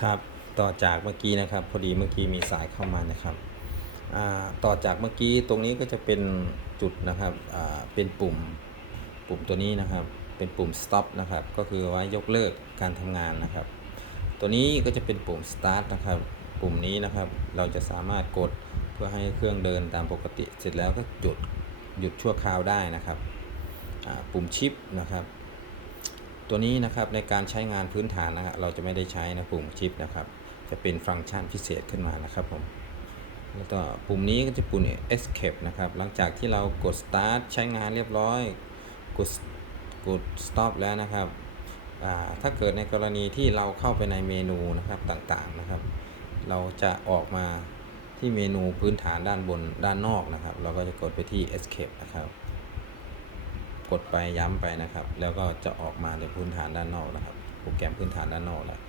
ครับต่อจากเมื่อกี้นะครับ พอดีเมื่อกี้มีสายเข้ามานะครับต่อจากเมื่อกี้ตรงนี้ก็จะเป็นจุดนะครับเป็นปุ่มปุ่มตัวนี้นะครับ เป็นปุ่ม stop นะครับ ก็คือไว้ยกเลิกการทำงานนะครับ ตัวนี้ก็จะเป็นปุ่ม start นะครับ ปุ่มนี้นะครับ เราจะสามารถกดเพื่อให้เครื่องเดินตามปกติ เสร็จแล้วก็หยุดหยุดชั่วคราวได้นะครับปุ่มชิปนะครับ ตัวนี้นะครับในการใช้งานพื้นฐานนะครับเราจะไม่ได้ใช้นะปุ่มชิปนะครับ จะเป็นฟังก์ชันพิเศษขึ้นมานะครับผมแล้วก็ปุ่มนี้ก็จะปุ่ม escape นะครับ หลังจากที่เรากด start ใช้งานเรียบร้อย กดกด stop แล้วนะครับถ้าเกิดในกรณีที่เราเข้าไปในเมนูนะครับต่างๆนะครับ เราจะออกมาที่เมนูพื้นฐานด้านบนด้านนอกนะครับ เราก็จะกดไปที่ escape นะครับ กดไปย้ำไปนะครับ แล้วก็จะออกมาในพื้นฐานด้านนอกนะครับ โปรแกรมพื้นฐานด้านนอกเลย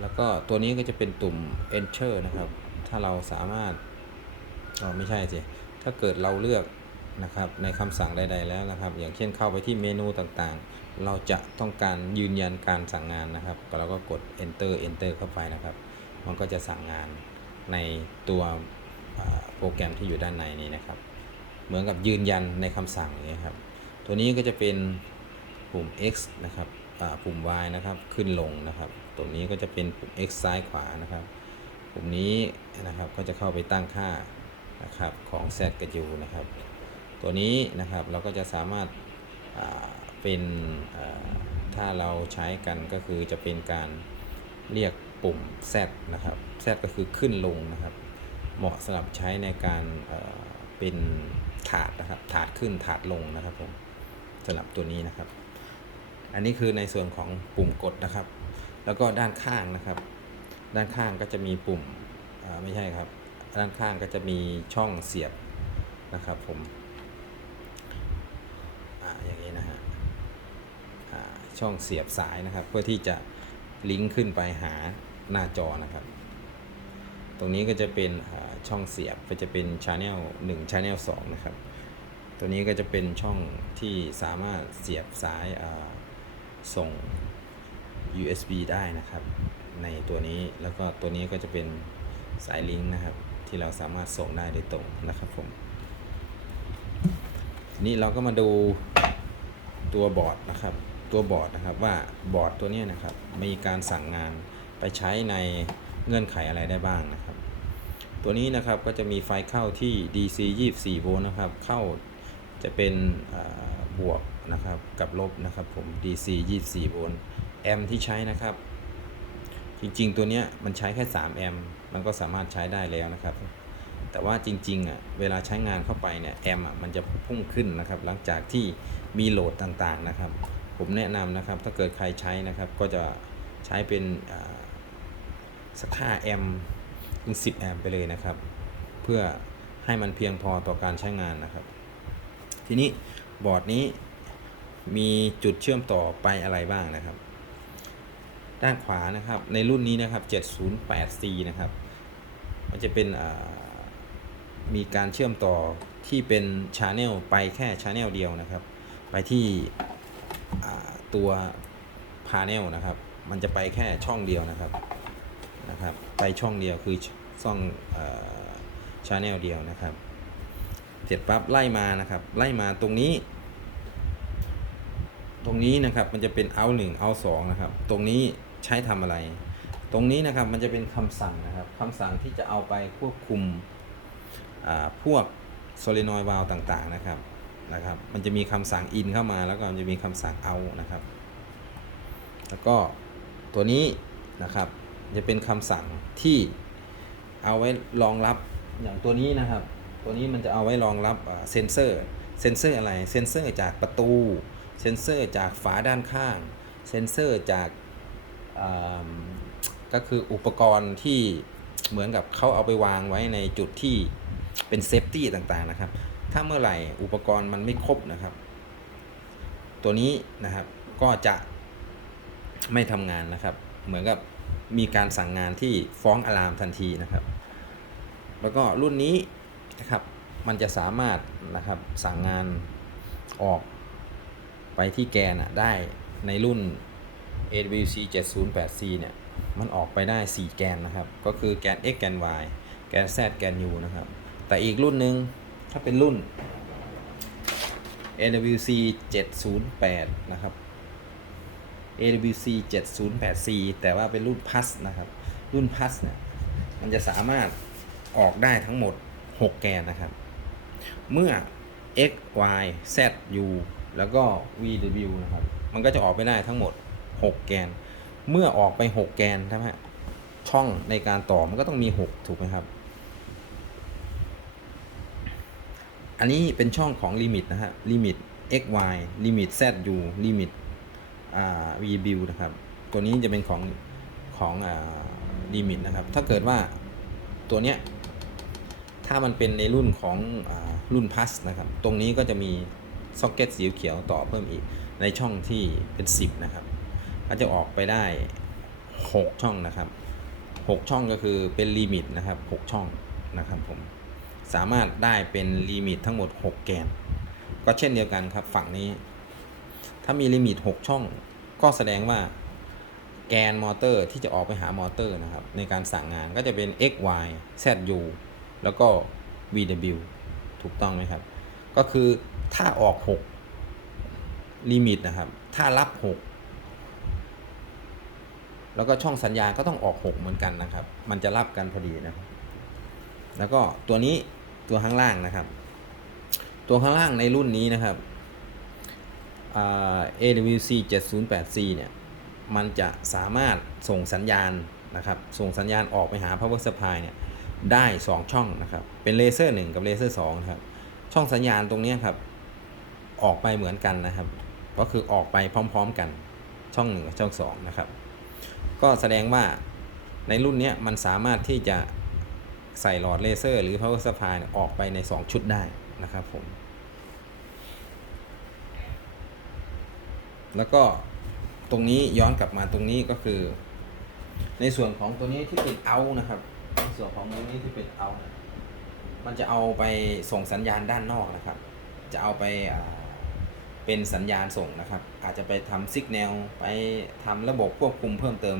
แล้วก็ตัวนี้ก็จะเป็นตุ่ม enter นะครับ ถ้าเราสามารถอ๋อไม่ใช่สิถ้าเกิดเราเลือกนะครับในคำสั่งใด ๆ แล้วนะครับ อย่างเช่นเข้าไปที่เมนูต่างๆ เราจะต้องการยืนยันการสั่งงานนะครับเราก็กด enter enter เข้าไปนะครับ มันก็จะสั่งงานในตัวโปรแกรมที่อยู่ด้านในนี้นะครับ เหมือนกับยืนยันในคำสั่งอย่างนี้ยครับ ตัวนี้ก็จะเป็นปุ่ม X นะครับปุ่ม Y นะครับ ขึ้นลงนะครับตัวนี้ก็จะเป็นปุ่ม X ซ้ายขวานะครับ ปุ่มนี้นะครับก็จะเข้าไปตั้งค่านะครับของ Z กับ U นะครับ ตัวนี้นะครับเราก็จะสามารถาเป็นถ้าเราใช้กันก็คือจะเป็นการเรียกปุ่ม Z นะครับ Z ก็คือขึ้นลงนะครับ เหมาะสำหรับใช้ในการเอ่อเป็นถาดนะครับ ถาดขึ้นถาดลงนะครับผม สำหรับตัวนี้นะครับ อันนี้คือในส่วนของปุ่มกดนะครับ แล้วก็ด้านข้างนะครับ ด้านข้างก็จะมีปุ่มไม่ใช่ครับ ด้านข้างก็จะมีช่องเสียบนะครับผมอ่าอย่างนี้นะฮะอ่าช่องเสียบสายนะครับ เพื่อที่จะลิงก์ขึ้นไปหาหน้าจอนะครับ ตรงนี้ก็จะเป็นช่องเสียบก็จะเป็น Channel 1 Channel 2 นะครับ ตัวนี้ก็จะเป็นช่องที่สามารถเสียบสายาส่ง USB ได้นะครับ ในตัวนี้แล้วก็ตัวนี้ก็จะเป็นสายลิงก์นะครับ ที่เราสามารถส่งได้โดยตรงนะครับผมทีนี้เราก็มาดูตัวบอร์ดนะครับ ตัวบอร์ดนะครับว่าบอร์ดตัวนี้นะครับมีการสั่งงานไปใช้ในเงื่อนไขอะไรได้บ้างนะครับ ตัวนี้นะครับก็จะมีไฟเข้าที่ DC 24 โวลต์นะครับ เข้า จะเป็นบวกนะครับกับลบนะครับผม DC 24 โวลต์แอมป์ที่ใช้นะครับ จริงๆ ตัวเนี้ยมันใช้แค่ 3 แอมป์มันก็สามารถใช้ได้แล้วนะครับ แต่ว่าจริงๆอะเวลาใช้งานเข้าไปเนี่ยแอมป์อะมันจะพุ่งขึ้นนะครับ หลังจากที่มีโหลดต่างๆนะครับ ผมแนะนำนะครับถ้าเกิดใครใช้นะครับ ก็จะใช้เป็นสัก5แอมป์ถึง10 แอมป์ไปเลยนะครับ เพื่อให้มันเพียงพอต่อการใช้งานนะครับ ทีนี้บอร์ดนี้มีจุดเชื่อมต่อไปอะไรบ้างนะครับ ด้านขวานะครับ ในรุ่นนี้นะครับ 708C นะครับ มันจะเป็นมีการเชื่อมต่อที่เป็น Channel ไปแค่ Channel เดียวนะครับ ไปที่ตัว Panel นะครับ มันจะไปแค่ช่องเดียวนะครับนะครับ ไปช่องเดียวคือช่องชาแนลเดียวนะครับ ร็จปั๊บไล่มานะครับ ไล่มาตรงนี้ ตรงนี้นะครับมันจะเป็น out 1 out 2นะครับ ตรงนี้ใช้ทำอะไร ตรงนี้นะครับมันจะเป็นคำสั่งนะครับคำสั่งที่จะเอาไปควบคุมอ่าพวกโซลินอยวาลต่างๆนะครับนะครับ มันจะมีคำสั่ง in เข้ามาแล้วก็มันจะมีคำสั่ง out นะครับ แล้วก็ตัวนี้นะครับจะเป็นคำสั่งที่เอาไว้รองรับอย่างตัวนี้นะครับ ตัวนี้มันจะเอาไว้รองรับเซนเซอร์ เซนเซอร์อะไร เซนเซอร์จากประตู เซนเซอร์จากฝาด้านข้าง เซนเซอร์จากก็คืออุปกรณ์ที่เหมือนกับเขาเอาไปวางไว้ในจุดที่เป็นเซฟตี้ต่างๆนะครับ ถ้าเมื่อไหร่อุปกรณ์มันไม่ครบนะครับ ตัวนี้นะครับก็จะไม่ทำงานนะครับ เหมือนกับมีการสั่งงานที่ฟ้องอะลามทันทีนะครับ แล้วก็รุ่นนี้ นะครับ มันจะสามารถนะครับสั่งงานออกไปที่แกนได้ในรุ่น AWC 7084เนี่ยมันออกไปได้ 4 แกนนะครับ ก็คือแกน x แกน y แกน z แกน u นะครับ แต่อีกรุ่นหนึ่งถ้าเป็นรุ่น AWC 708นะครับ AWC 7084แต่ว่าเป็นรุ่น Plus นะครับ รุ่น Plus เนี่ย มันจะสามารถออกได้ทั้งหมด 6 แกนนะครับ เมื่อ x y z u แล้วก็ v w นะครับ มันก็จะออกไปได้ทั้งหมด 6 แกน เมื่อออกไป 6 แกนใช่ไหมช่องในการต่อมันก็ต้องมี 6 ถูกไหมครับ อันนี้เป็นช่องของลิมิตนะฮะลิมิต x y ลิมิต z u ลิมิต v b นะครับ ตัวนี้จะเป็นของของลิมิตนะครับ ถ้าเกิดว่าตัวเนี้ย ถ้ามันเป็นในรุ่นของอรุ่นพัสนะครับ ตรงนี้ก็จะมีซ็อกเก็ตสีเขียวต่อเพิ่มอีกในช่องที่เป็น 10 นะครับ ก็จะออกไปได้ 6 ช่องนะครับ 6 ช่องก็คือเป็นลิมิตนะครับ 6 ช่องนะครับผม สามารถได้เป็นลิมิตทั้งหมด 6 แกน ก็เช่นเดียวกันครับฝั่งนี้ ถ้ามีลิมิต 6 ช่อง ก็แสดงว่าแกนมอเตอร์ที่จะออกไปหามอเตอร์นะครับ ในการสั่งงานก็จะเป็น x y z u แล้วก็ VW ถูกต้องไหมครับ ก็คือถ้าออก 6 ลิมิตนะครับ ถ้ารับ 6 แล้วก็ช่องสัญญาณก็ต้องออก 6 เหมือนกันนะครับ มันจะรับกันพอดีนะครับ แล้วก็ตัวนี้ตัวข้างล่างนะครับ ตัวข้างล่างในรุ่นนี้นะครับ AWC 708C เนี่ย มันจะสามารถส่งสัญญาณนะครับ ส่งสัญญาณออกไปหา power supply เนี่ย ได้ 2 ช่องนะครับ เป็นเลเซอร์1กับเลเซอร์2ครับ ช่องสัญญาณตรงนี้ครับ ออกไปเหมือนกันนะครับ ก็คือออกไปพร้อม ๆ กัน ช่อง1กับช่อง2นะครับ ก็แสดงว่าในรุ่นนี้มันสามารถที่จะใส่หลอดเลเซอร์ หรือ power supply เนี่ยออกไปใน 2 ชุดได้นะครับผม แล้วก็ตรงนี้ย้อนกลับมาตรงนี้ก็คือ ในส่วนของตัวนี้ที่เป็นเอานะครับ ส่วนของตรงนี้ที่เป็นเอาเนี่ยมันจะเอาไปส่งสัญญาณด้านนอกนะครับ จะเอาไปเป็นสัญญาณส่งนะครับ อาจจะไปทำสัญญาณไปทำระบบควบคุมเพิ่มเติม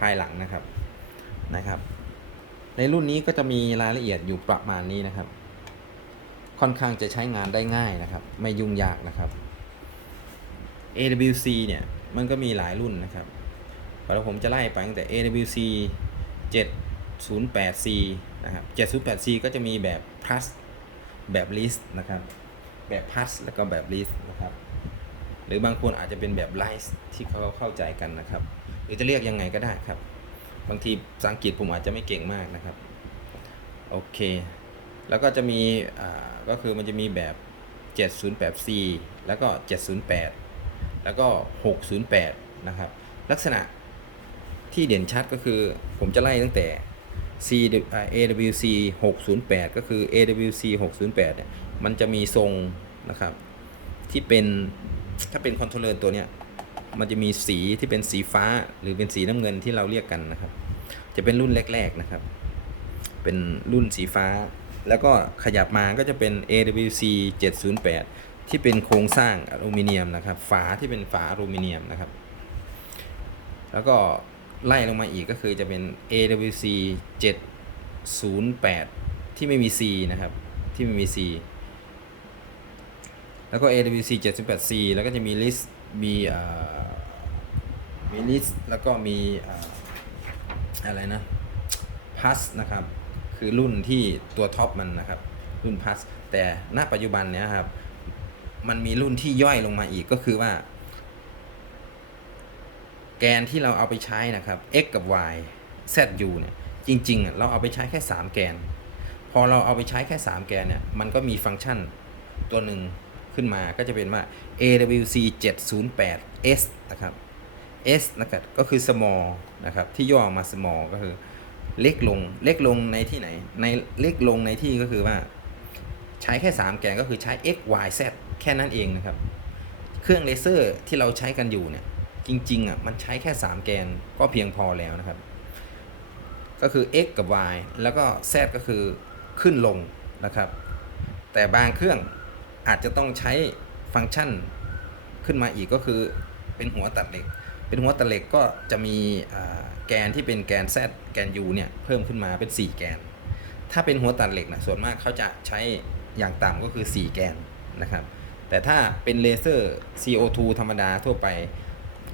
ภายหลังนะครับนะครับ ในรุ่นนี้ก็จะมีรายละเอียดอยู่ประมาณนี้นะครับ ค่อนข้างจะใช้งานได้ง่ายนะครับ ไม่ยุ่งยากนะครับ AWC เนี่ยมันก็มีหลายรุ่นนะครับเดี๋ยวผมจะไล่ไปตั้งแต่ AWC 708C นะครับ 708C ก็จะมีแบบ plus แบบ list นะครับ แบบ plus แล้วก็แบบ list นะครับ หรือบางคนอาจจะเป็นแบบ list ที่เขาเข้าใจกันนะครับ หรือจะเรียกยังไงก็ได้ครับ บางทีภาษาอังกฤษผมอาจจะไม่เก่งมากนะครับ โอเค แล้วก็จะมี อ่า ก็คือมันจะมีแบบ 708C แล้วก็ 708 แล้วก็ 608 นะครับ ลักษณะที่เด่นชัดก็คือผมจะไล่ตั้งแต่ C AWC 608 ก็คือ AWC 608เนี่ยมันจะมีทรงนะครับที่เป็นถ้าเป็นคอนโทรลเลอร์ตัวเนี้ยมันจะมีสีที่เป็นสีฟ้าหรือเป็นสีน้ำเงินที่เราเรียกกันนะครับ จะเป็นรุ่นแรก ๆนะครับ เป็นรุ่นสีฟ้า แล้วก็ขยับมาก็จะเป็น AWC 708 ที่เป็นโครงสร้างอลูมิเนียมนะครับ ฝาที่เป็นฝาอลูมิเนียมนะครับ แล้วก็ ไล่ลงมาอีกก็คือจะเป็น AWC 708 ที่ไม่มี C นะครับ ที่ไม่มี C แล้วก็ AWC 708C แล้วก็จะมี list มีอ่อมี list แล้วก็มีอ่ออะไรนะ plus นะครับ คือรุ่นที่ตัวท็อปมันนะครับ รุ่น plus แต่ณปัจจุบันเนี้ยครับ มันมีรุ่นที่ย่อยลงมาอีกก็คือว่า แกนที่เราเอาไปใช้นะครับ x กับ y z u เนี่ยจริงๆเราเอาไปใช้แค่ 3 แกน พอเราเอาไปใช้แค่ 3 แกนเนี่ยมันก็มีฟังก์ชันตัวหนึ่งขึ้นมาก็จะเป็นว่า AWC 708 S นะครับ S นะครับก็คือ small นะครับที่ย่อมา small ก็คือเล็กลงเล็กลงในที่ไหน ในเล็กลงในที่ก็คือว่า ใช้แค่ 3 แกนก็คือใช้ x y z แค่นั้นเองนะครับ เครื่องเลเซอร์ที่เราใช้กันอยู่เนี่ย จริงๆอะมันใช้แค่ 3 แกนก็เพียงพอแล้วนะครับ ก็คือ x กับ y แล้วก็ z ก็คือขึ้นลงนะครับ แต่บางเครื่องอาจจะต้องใช้ฟังก์ชันขึ้นมาอีกก็คือเป็นหัวตัดเหล็ก เป็นหัวตัดเหล็กก็จะมีแกนที่เป็นแกน Z แกน U เนี่ยเพิ่มขึ้นมาเป็น 4 แกน ถ้าเป็นหัวตัดเหล็กนะส่วนมากเขาจะใช้อย่างต่ำก็คือ 4 แกนนะครับ แต่ถ้าเป็นเลเซอร์ CO2 ธรรมดาทั่วไป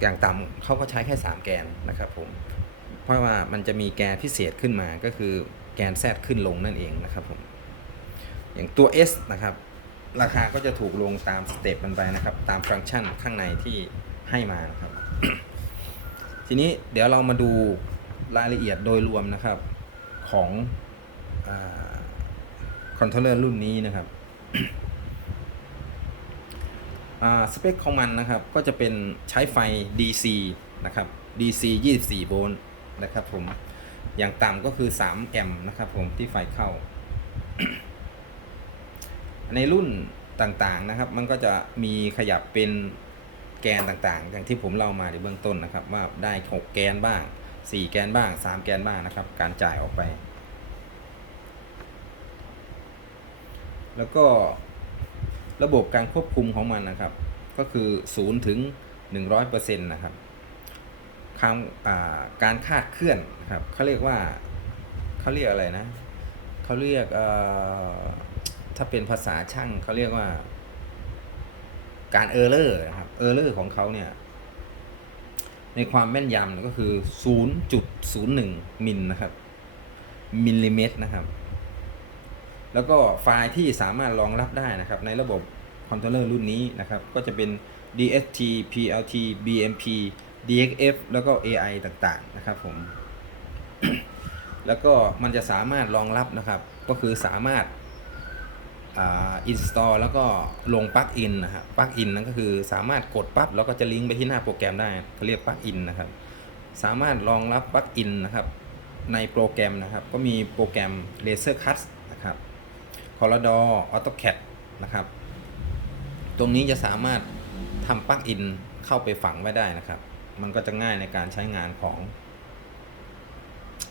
อย่างต่ำเขาก็ใช้แค่ 3 แกนนะครับผมเพราะว่ามันจะมีแกนพิเศษขึ้นมาก็คือแกน Z ขึ้นลงนั่นเองนะครับผมอย่างตัว S นะครับ ราคาก็จะถูกลงตามสเต็ปมันไปนะครับ ตามฟังก์ชันข้างในที่ให้มานะครับ ทีนี้เดี๋ยวเรามาดูรายละเอียดโดยรวมนะครับของคอนโทรลเลอร์รุ่นนี้นะครับ สเปคของมันนะครับก็จะเป็นใช้ไฟ DC นะครับ DC 24 โวลต์นะครับผมอย่างต่ำก็คือ 3 แอมป์นะครับผมที่ไฟเข้า ในรุ่นต่างๆนะครับ มันก็จะมีขยับเป็นแกนต่างๆ อย่างที่ผมเล่ามาในเบื้องต้นนะครับ ว่าได้ 6 แกนบ้าง 4 แกนบ้าง 3 แกนบ้างนะครับ การจ่ายออกไป แล้วก็ ระบบการควบคุมของมันนะครับ ก็คือ0ถึง100%นะครับคำอ่าการคาดเคลื่อนครับเขาเรียกว่าเขาเรียกอะไรนะเขาเรียกถ้าเป็นภาษาช่างเขาเรียกว่า การเออร์เลอร์นะครับเออร์เลอร์ของเขาเนี่ยในความแม่นยำก็คือ 0.01 มิลนะครับ มิลลิเมตรนะครับ แล้วก็ไฟล์ที่สามารถรองรับได้นะครับ ในระบบคอนโทรลเลอร์รุ่นนี้นะครับ ก็จะเป็น DST PLT BMP DXF แล้วก็ AI ต่างๆนะครับผม แล้วก็มันจะสามารถรองรับนะครับ ก็คือสามารถอินสตอลแล้วก็ลงปลั๊กอินนะครับปลั๊กอินนั่นก็คือสามารถกดปั๊บแล้วก็จะลิงก์ไปที่หน้าโปรแกรมได้เขาเรียกปลั๊กอินนะครับ สามารถรองรับปลั๊กอินนะครับ ในโปรแกรมนะครับ ก็มีโปรแกรม Laser Cut นะครับ Corridor AutoCAD นะครับ ตรงนี้จะสามารถทำปลั๊กอินเข้าไปฝังไว้ได้นะครับ มันก็จะง่ายในการใช้งานของ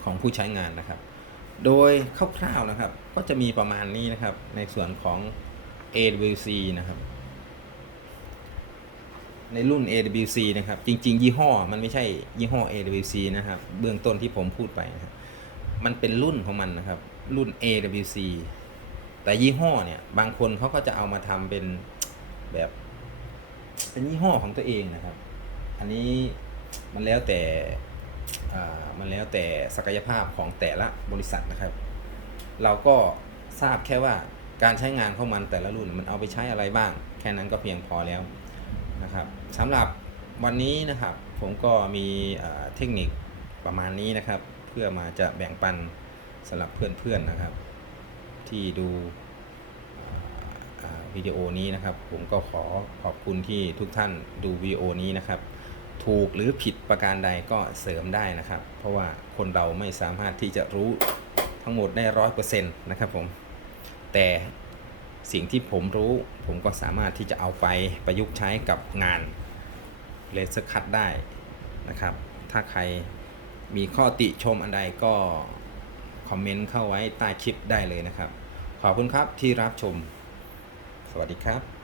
ของผู้ใช้งานนะครับ โดยคร่าวๆนะครับ ก็จะมีประมาณนี้นะครับ ในส่วนของ AWC นะครับ ในรุ่น AWC นะครับ จริง ๆ ยี่ห้อมันไม่ใช่ยี่ห้อ AWC นะครับ เบื้องต้นที่ผมพูดไปนะครับ มันเป็นรุ่นของมันนะครับ รุ่น AWC แต่ยี่ห้อเนี่ย บางคนเขาก็จะเอามาทำเป็นแบบ เป็นยี่ห้อของตัวเองนะครับ อันนี้มันแล้วแต่อ่ามันแล้วแต่ศักยภาพของแต่ละบริษัทนะครับ เราก็ทราบแค่ว่าการใช้งานของมันแต่ละรุ่นมันเอาไปใช้อะไรบ้าง แค่นั้นก็เพียงพอแล้วนะครับสำหรับวันนี้นะครับ ผมก็มีเทคนิคประมาณนี้นะครับ เพื่อมาจะแบ่งปันสำหรับเพื่อนๆนะครับ ที่ดูวิดีโอนี้นะครับ ผมก็ขอขอบคุณที่ทุกท่านดูวิดีโอนี้นะครับ ถูกหรือผิดประการใดก็เสริมได้นะครับ เพราะว่าคนเราไม่สามารถที่จะรู้ทั้งหมดได้ร้อยเปอร์เซ็นต์นะครับผมแต่สิ่งที่ผมรู้ ผมก็สามารถที่จะเอาไปประยุกต์ใช้กับงานเลเซอร์คัตได้นะครับ ถ้าใครมีข้อติชมอันใดก็ คอมเมนต์เข้าไว้ใต้คลิปได้เลยนะครับ ขอบคุณครับที่รับชม สวัสดีครับ